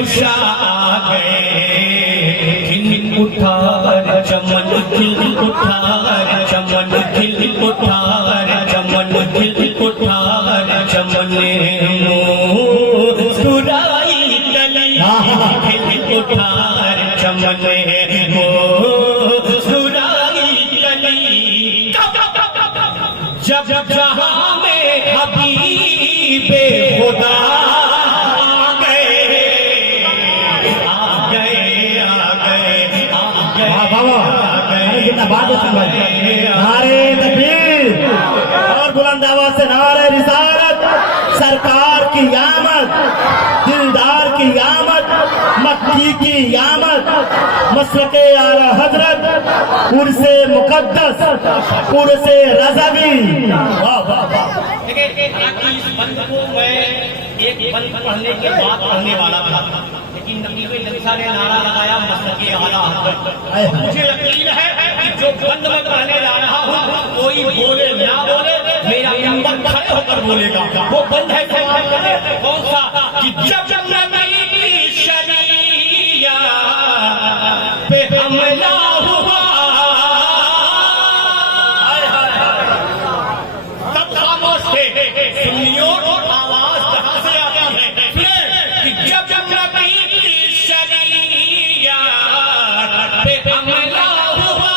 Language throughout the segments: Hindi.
खुशा आ गए, खिल उठा चमन खिल उठा चमन खिल उठा चमन खिल उठा चमन मुस्कुराई कली खिल उठा चमन मुस्कुराई कली। जब जहां में हबीबे खुदा नारे तकबीर और बुलंद आवाज से नारे रिसालत। सरकार की आमद, दिलदार की आमद, मक्की की आमद, मसलके आला हजरत, उर्से मुकद्दस, उर्से रज़वी। वाह वाह वाह। देखिए इस बंद को मैं एक बंद पढ़ने के बाद पढ़ने वाला था, लेकिन नबी लंसा ने नारा लगाया मसलके आला हजरत। मुझे यकीन है कि जो बंद में पढ़ने जा रहा हूँ कोई बोले ना बोले मेरा नंबर खड़े होकर बोलेगा। वो बंद है कौन सा कि जब नबी की शरीया पे हमला हुआ तब खामोश थे। सुनियो आवाज कहां से आती है कि जब नबी की शरीया पे हमला हुआ,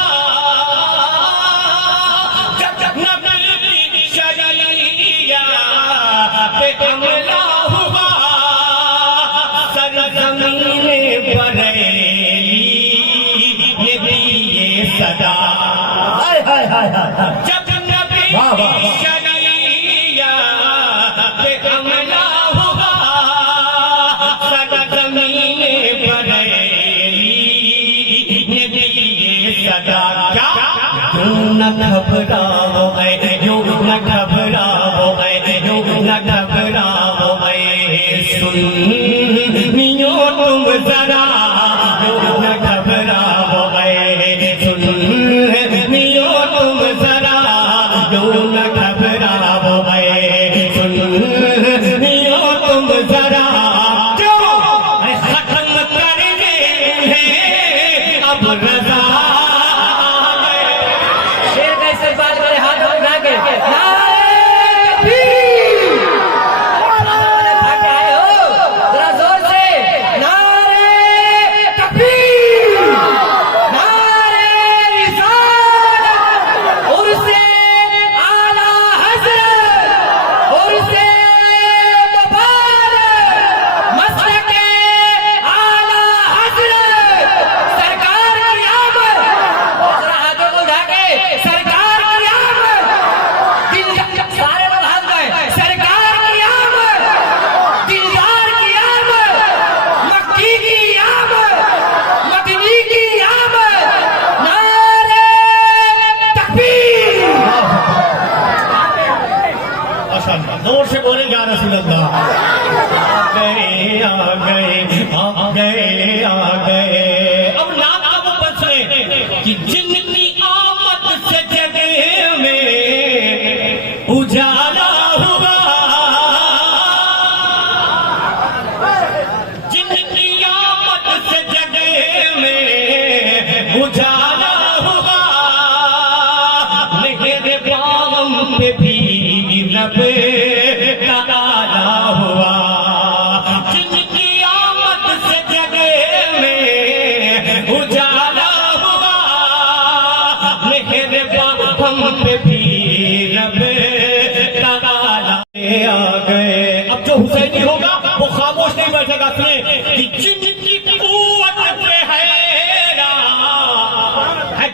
जब नबी की शरीया पे हमला हुआ, सरज़मीन बरेली ये दिए सदा। जब नबी की शरीया पे हमला हुआ, सरज़मीन बरेली ये दिए सदा। क्या क्यों न घबराओ ऐ, क्यों न घबराओ ऐ, क्यों न घबराओ ऐ सुन्नियों तुम जरा, क्यों न घबराओ ऐ सुन्नियों तुम जरा, क्यों न घबराओ ऐ सुन्नियों तुम जरा। क्यों खत्म करने हैं अब रजा। शेर कैसे बात करे हाथ उठा के जोर से बोले या रसूल अल्लाह। आ गए आ गए आ गए आ गए। अब नाम का वो बचने कि जिनकी आमद से जगह में उजाला हुआ, जिनकी आमद से जगह में उजाला हुआ, मेरे बाम पे भी रब ताला हुआ। जिनकी आमद से जगह में उजाला हुआ, मेरे बाम पे भी रब ताला आ गए। अब जो हुसैनी होगा वो खामोश नहीं बैठेगा। सुने कि जिनकी कुव्वत पे है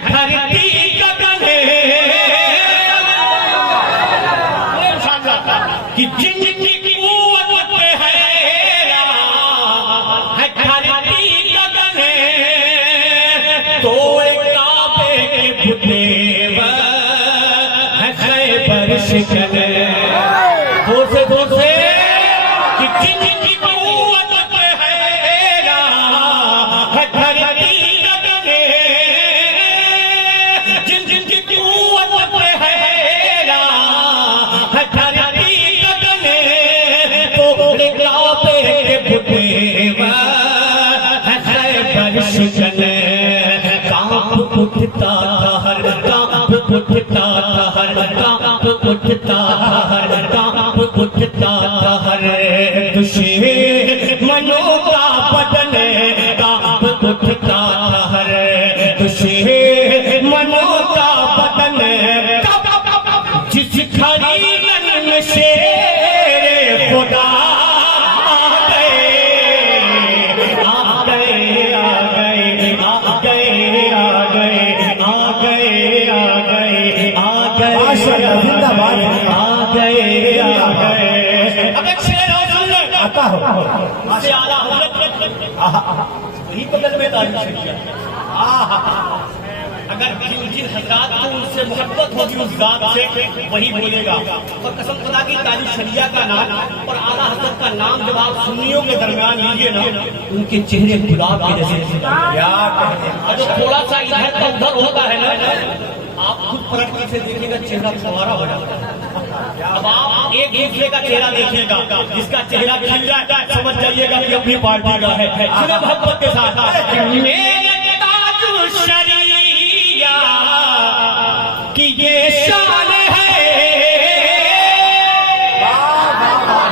धरती गगन कि जिनकी कुव्वत पे है धरती गगन, तो काबे के फुटेव है खैबर शिकन। जोर से कि जिनकी कुव्वत पे है धरती गगन, जिनकी कुव्वत पे है धरती गगन, तो काबे के फुटेव उससे आला हजरत वही बगल में तारीफ शरीया। अगर जिन हजरात को उनसे मोहब्बत होगी उस जात से वही बोलेगा। और कसम खुदा की तारीफ शरीया का नाम और आला हजरत का नाम जब आप सुन्नियों के दरमियान लीजिए ना, उनके चेहरे गुलाब के जैसे और जो थोड़ा सा इधर का उधर होता है ना, आप खुद प्रकृति से देखिएगा चेहरा फुहारा हो जाता है। अब आप एक दूसरे का चेहरा देखिएगा, जिसका चेहरा खिल जाए समझ जाइएगा कि अपनी पार्टी का है। सुने मोहब्बत के साथ मेरे ताजु शरीया की ये शान है।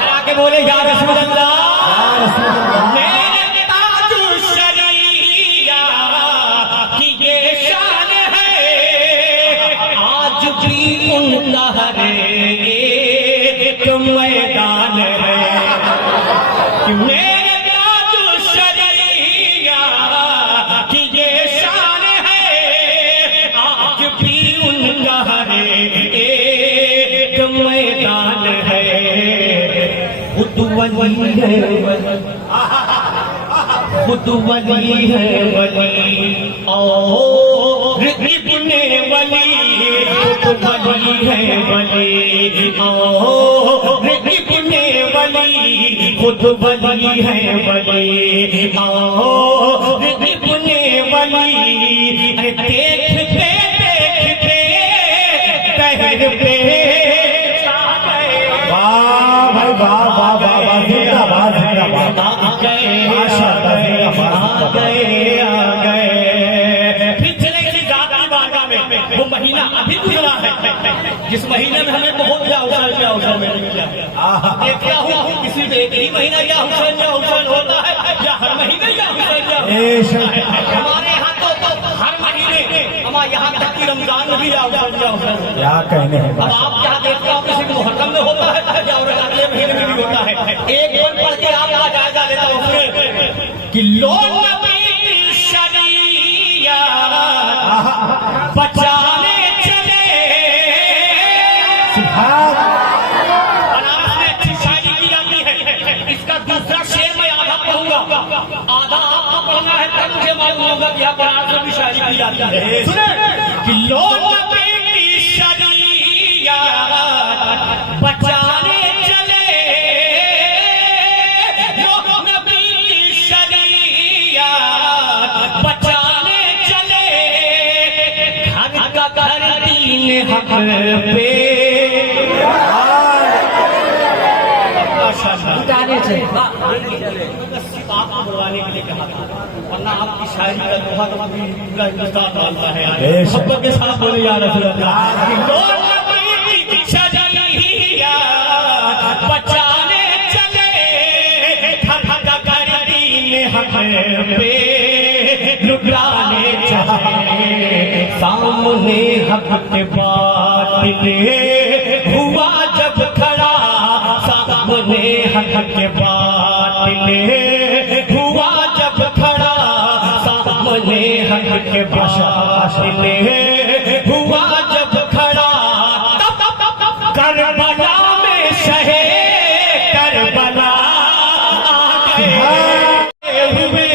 आके बोले या रसूल अल्लाह, मेरे ताजु शरीया की ये शान है। आज भी उनका हर एक मैदान है कि मेरे ताजु शरीया की ये शान है। आज भी उनका हर एक मैदान है। खुद वली है खुद वली है वली और इब्ने वली। खुद वली है वली और इब्ने वली। खुद वली है वली और इब्ने वली। देखते देखते पहर पे वाह भाई वाह वाह वाह वाह, जिंदाबाद जिंदाबाद। माशाअल्लाह, आ गए। फिर चले इसी जाती बारगाह में। वो महीना अभी गुजरा है जिस महीने में हमें बहुत या हुसैन मिल गया। देखता हूँ किसी से एक ही महीना या हुसैन होता है या हर महीने या हुसैन हमारे यहाँ तो हर महीने, हमारे यहाँ तक की रमजान में भी या हुसैन क्या कहने हैं। अब आप यहाँ देखते हो किसी मुहर्रम में होता है या अगले महीने में भी होता है। एक दिन पढ़ के आपका जायजा लेता हूँ कि लोग नबी की शरीया बचाने चले। बनारस में अच्छी शायरी की जाती है। इसका दूसरा शेर मैं आधा पढ़ूंगा, आधा आपको पढ़ना है, तब मुझे मालूम होगा कि आप बनारस में भी शायरी की जाती है। सुने कि लोग नबी की शरीया बचाने चले। लोग नबी की शरीया बचाने चले। घर का घर दीन हक पे उठाने से आपको बुलवाने के लिए कहा था, वरना आपकी शायरी का दोहा तो पूरा हिंदुस्तान मानता है। मोहब्बत के साथ बोले या रसूल अल्लाह। बचाने चले पे लुटाने चले। सामने हक के बातिल हुआ जब खड़ा। सामने हक के बातिल हुआ जब खड़ा। सामने हक के बातिल हुआ जब खड़ा। करबला में शहे करबला आ गए हुए।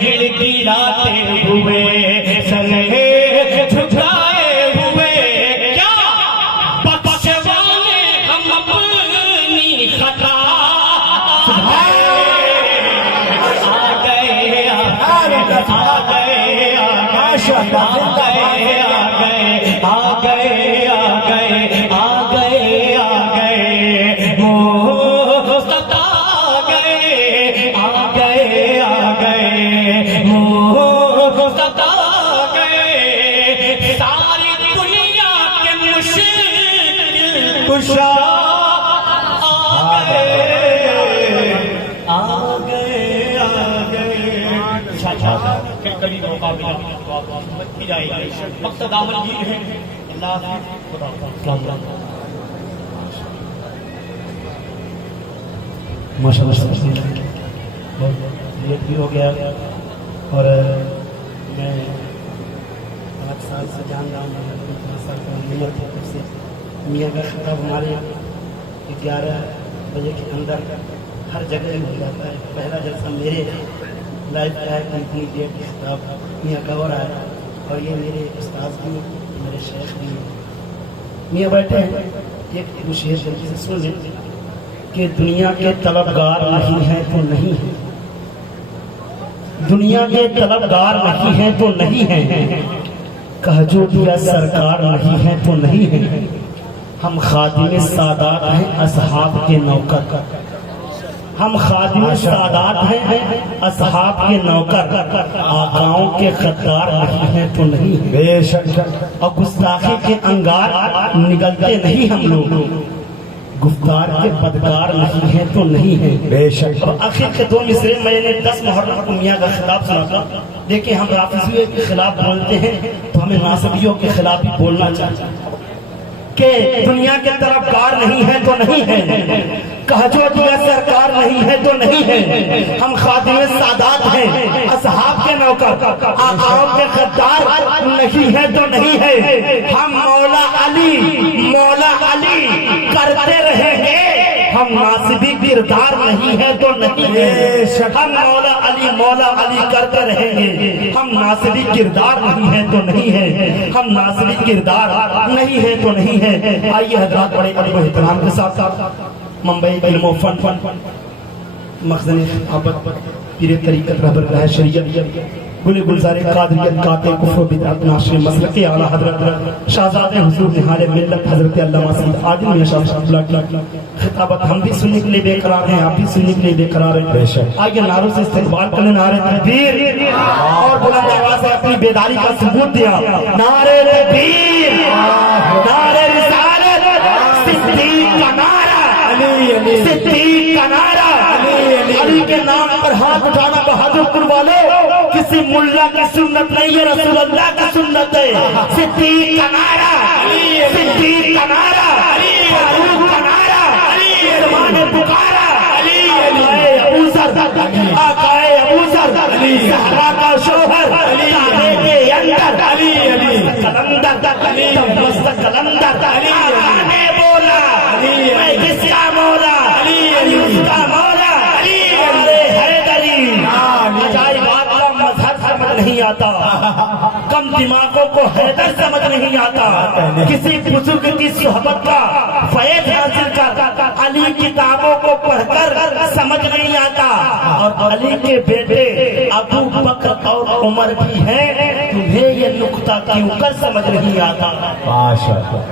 गिड़गिड़ाते हुए सने झुकाए हुए। क्या बख्शवाने हम अपनी खता। आ गए आ गए करीब मौका मिला तो आप मत की जाएगी। मकसद आमलगीर है। अल्लाह खुदा माशाल्लाह भी हो गया। और मैं 8 साल से जान रहा हूँ उम्र की तरफ से मियाँ का खिताब हमारे 11 बजे के अंदर हर जगह ही हो जाता है। पहला जलसा मेरे लाइफ का है, इतनी डेट किताब मियाँ कवर आया, और ये मेरे उस्ताद भी मेरे शेख भी मियाँ बैठे हैं। एक शेर जल्दी से सुन लें कि दुनिया के तलबगार नहीं है तो नहीं है, दुनिया के तलबगार नहीं है तो नहीं है, कह जो दिया सरकार नहीं है तो नहीं है, हम खादिम सादात हैं असहाब के नौकर, हम खादिम सादात हैं असहाब के नौकर, आकाओं के खद्दार नहीं है तो नहीं है, बेशक और गुस्ताखी के अंगार निगलते नहीं हम लोग, गुफ्तार के पदकार नहीं है तो नहीं है, बेशक और आखिर के 2 मिसरे मैंने 10 मुहर्रम को मियाँ का खिलाफ सुना था। देखिए हम राफिजियों के खिलाफ बोलते हैं तो हमें नासबियों के खिलाफ भी बोलना चाहिए कि दुनिया के तरफदार नहीं है तो नहीं है, कह जो दिया सरकार नहीं है तो नहीं है, हम खादिम सादात हैं असहाब के नौकर, आकाओं के खद्दार नहीं है तो नहीं है, हम मौला अली करते रहेंगे, हम नासिबी किरदार नहीं है तो नहीं है, हम मौला अली करते रहेंगे, हम नासिबी किरदार नहीं है तो नहीं है, हम नासिबी किरदार नहीं है तो नहीं है। आइए हजरात बड़े अदब व एहतराम के साथ मुंबई इल्म व फन मखज़न आबद पीर तरीक़त रहबर गाह शरीयत गुल गुलज़ार कादरियत काते कुफ्र बिदअत नाशिर मसलक के आला हज़रत शाहज़ादे हुज़ूर निहाल मिल्लत हज़रत अल्लामा सईद आदिल मियां शाह अब्दुल्लाह की खिताबत हम भी सुनने के लिए बेकरार हैं, आप भी सुनने के लिए बेकरार हैं। आइए नारों से इस्तक़बाल करें, नारे तकबीर, और बुलंद आवाज़ से अपनी बेदारी का सबूत दिया, नारे तकबीर, नारे रिसालत, सिद्दीक़ का नारा, सिद्दीक़ का नारा, अली के नाम पर हाथ उठाना बहादुरपुर वाले किसी मुल्ला की सुन्नत नहीं है, रसूल अल्लाह की सुन्नत है। सिद्दीक़ का नारा, सिद्दीक़ का नारा, फारूक का नारा, ज़माने ने पुकारा, आकाए अबूज़र, आकाए अबूज़र, ज़हरा का शोहर, काबे के अंदर, कलंदर, कलंदर, आका ने बोला, मैं किसका मौला, अली उसका मौला, अरे हैदरी। अजाइब बात का मजहब समझ नहीं आता, कम दिमागों को हैदर समझ नहीं आता, किसी बुजुर्ग की सोहबत का फैज़ हासिल कर अली किताबों को पढ़कर समझ नहीं आता, और अली के बेटे अबू बकर और उमर भी हैं, तुम्हें ये नुक्ता क्यों कर समझ नहीं आता। माशाअल्लाह।